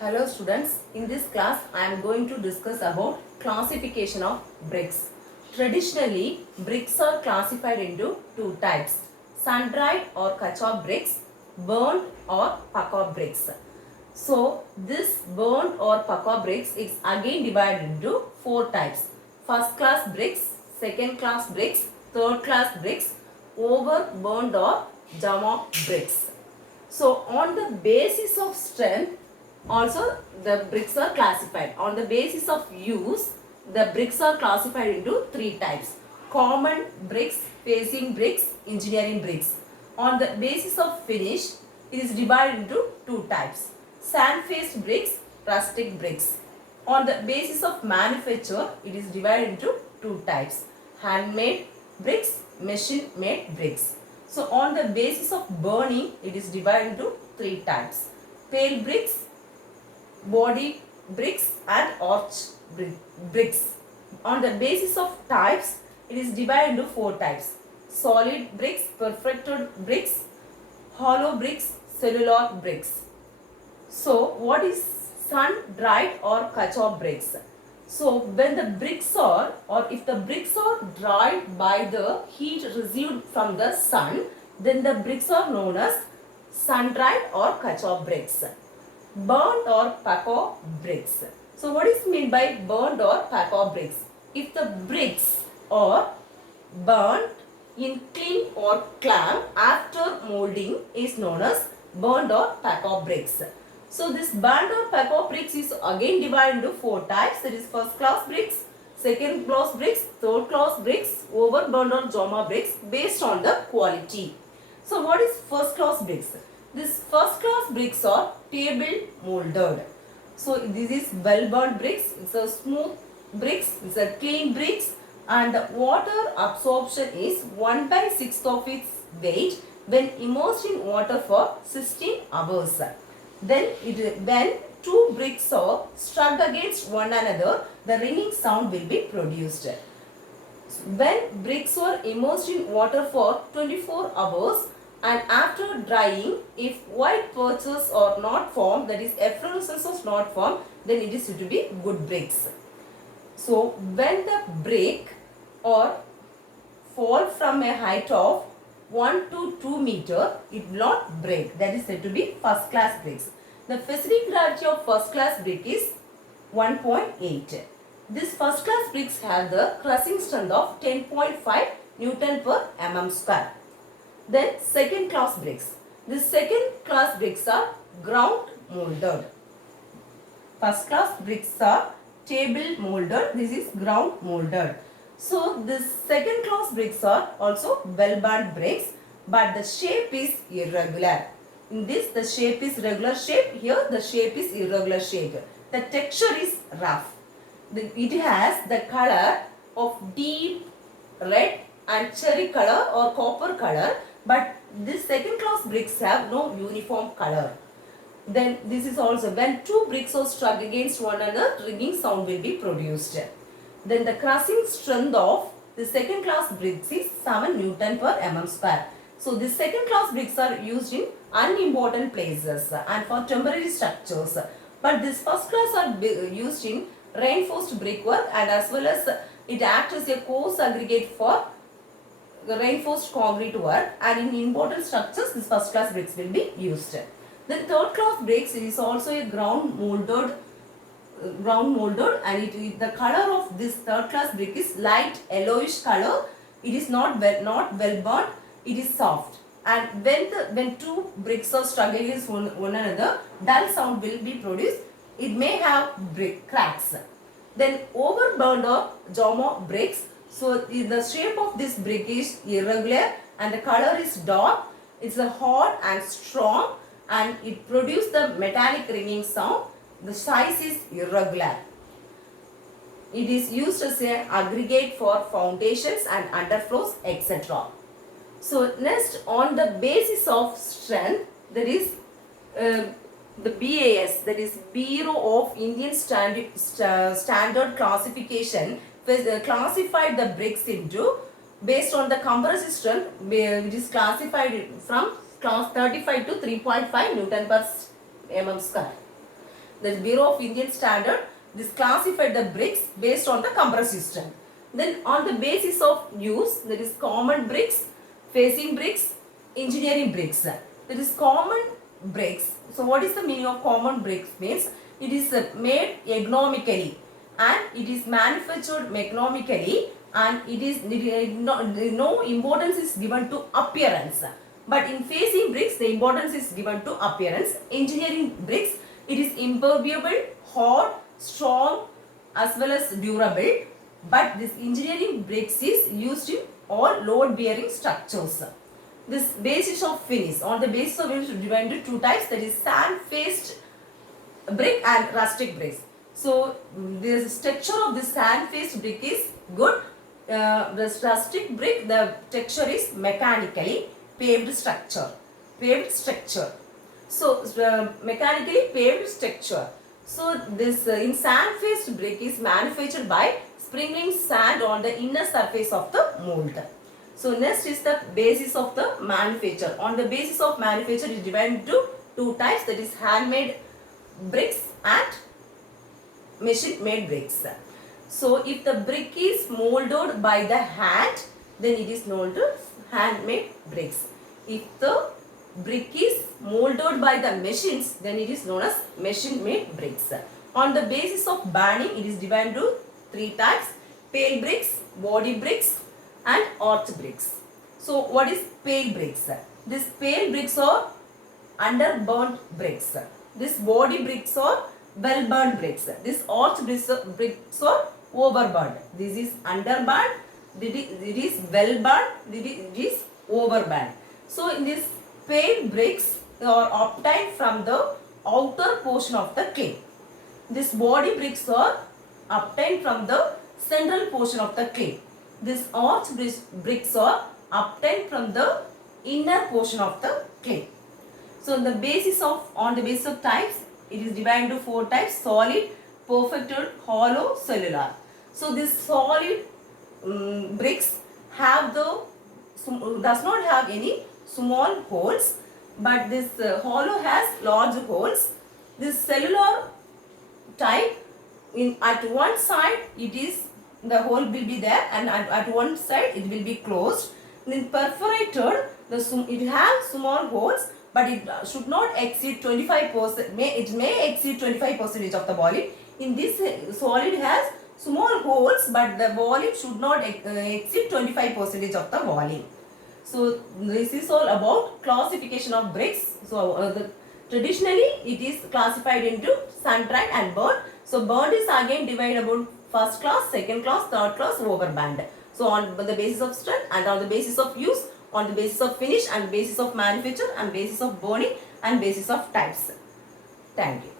Hello students, in this class I am going to discuss about classification of bricks. Traditionally, bricks are classified into two types, sun-dried or kachop bricks, burnt or pucca bricks. So, this burnt or pucca bricks is again divided into four types, first class bricks, second class bricks, third class bricks, over burnt or jama bricks. So on the basis of strength, also the bricks are classified. On the basis of use, the bricks are classified into three types. Common bricks, facing bricks, engineering bricks. On the basis of finish, it is divided into two types. Sand-faced bricks, rustic bricks. On the basis of manufacture, it is divided into two types. Handmade bricks, machine-made bricks. So on the basis of burning, it is divided into three types. Pale bricks, body bricks and arch bricks. On the basis of types, it is divided into four types. Solid bricks, perfected bricks, hollow bricks, cellular bricks. So what is sun-dried or kachop bricks? So when the bricks are, or if the bricks are dried by the heat received from the sun, then the bricks are known as sun-dried or kachop bricks. Burnt or pucca bricks. So what is meant by burnt or pucca bricks? If the bricks are burnt in clean or clam after molding is known as burnt or pucca bricks. So this burnt or pucca bricks is again divided into four types. That is first class bricks, second class bricks, third class bricks, over burnt or jama bricks based on the quality. So what is first class bricks? This first class bricks are table molded. So this is well burnt bricks. It's a smooth bricks. It's a clean bricks, and the water absorption is 1/6 of its weight when immersed in water for 16 hours. Then when two bricks are struck against one another, the ringing sound will be produced. When bricks are immersed in water for 24 hours and after drying, if white patches are not formed, that is efflorescence is not formed, then it is to be good bricks. So when the brick or fall from a height of 1 to 2 meter, it will not break. That is said to be first class bricks. The specific gravity of first class brick is 1.8. This first class bricks have the crushing strength of 10.5 Newton per mm square. Then second class bricks. This second class bricks are ground molded. First class bricks are table molded. This is ground molded. So this second class bricks are also well burnt bricks, but the shape is irregular. In this the shape is regular shape. Here the shape is irregular shape. The texture is rough. It has the color of deep red and cherry color or copper color, but this second class bricks have no uniform color. Then this is also when two bricks are struck against one another, ringing sound will be produced. Then the crushing strength of the second class bricks is 7 Newton per mm square. So the second class bricks are used in unimportant places and for temporary structures. But this first class are used in reinforced brickwork, and as well as it acts as a coarse aggregate for reinforced concrete work, and in important structures this first class bricks will be used. Then third class bricks is also a ground molded and the color of this third class brick is light yellowish color. It is not well burnt, it is soft, and when two bricks are struck against one another, dull sound will be produced. It may have brick cracks. Then overburned or jama bricks. So the shape of this brick is irregular and the color is dark. It's a hard and strong, and it produces the metallic ringing sound. The size is irregular. It is used as an aggregate for foundations and underfloors, etc. So next, on the basis of strength, there is the BAS, that is Bureau of Indian Standard Classification, classified the bricks into based on the compressive strength, which is classified from class 35 to 3.5 Newton per mm square. the Bureau of Indian Standard, this classified the bricks based on the compressed system. Then on the basis of use, there is common bricks, facing bricks, engineering bricks. That is common bricks. So what is the meaning of common bricks? Means it is made economically and it is manufactured mechanically, and it is no importance is given to appearance. But in facing bricks, the importance is given to appearance. Engineering bricks, it is impermeable, hard, strong as well as durable. But this engineering bricks is used in all load bearing structures. This basis of finish, on the basis of finish, divided into two types, that is sand faced brick and rustic bricks. So the texture of the sand faced brick is good. The rustic brick, the texture is mechanically paved structure. So mechanically paved structure. So this in sand faced brick is manufactured by sprinkling sand on the inner surface of the mold. So next is the basis of the manufacture. On the basis of manufacture is divided into two types, that is handmade bricks and machine made bricks. So if the brick is molded by the hand, then it is known to handmade bricks. If the brick is molded by the machines, then it is known as machine made bricks. On the basis of burning, it is divided into three types: pale bricks, body bricks and arch bricks. So what is pale bricks? These pale bricks are underburnt bricks. These body bricks are well burnt bricks. These arch bricks are overburnt. This is underburnt, it is well burnt, it is overburnt. So in these pale bricks are obtained from the outer portion of the clay. These body bricks are obtained from the central portion of the clay. These arch bricks are obtained from the inner portion of the clay. So on the basis of types, it is divided into four types: solid, perfected, hollow, cellular. So these solid bricks does not have any small holes, but this hollow has large holes. This cellular type, at one side the hole will be there, and at one side it will be closed. Then perforated, it has small holes, but it should not exceed 25%. It may exceed 25% of the volume. In this solid has small holes, but the volume should not exceed 25% of the volume. So this is all about classification of bricks. So traditionally it is classified into sun-dried and burnt. So burnt is again divided about first class, second class, third class, overburnt. So on the basis of strength and on the basis of use, on the basis of finish and basis of manufacture and basis of burning and basis of types. Thank you.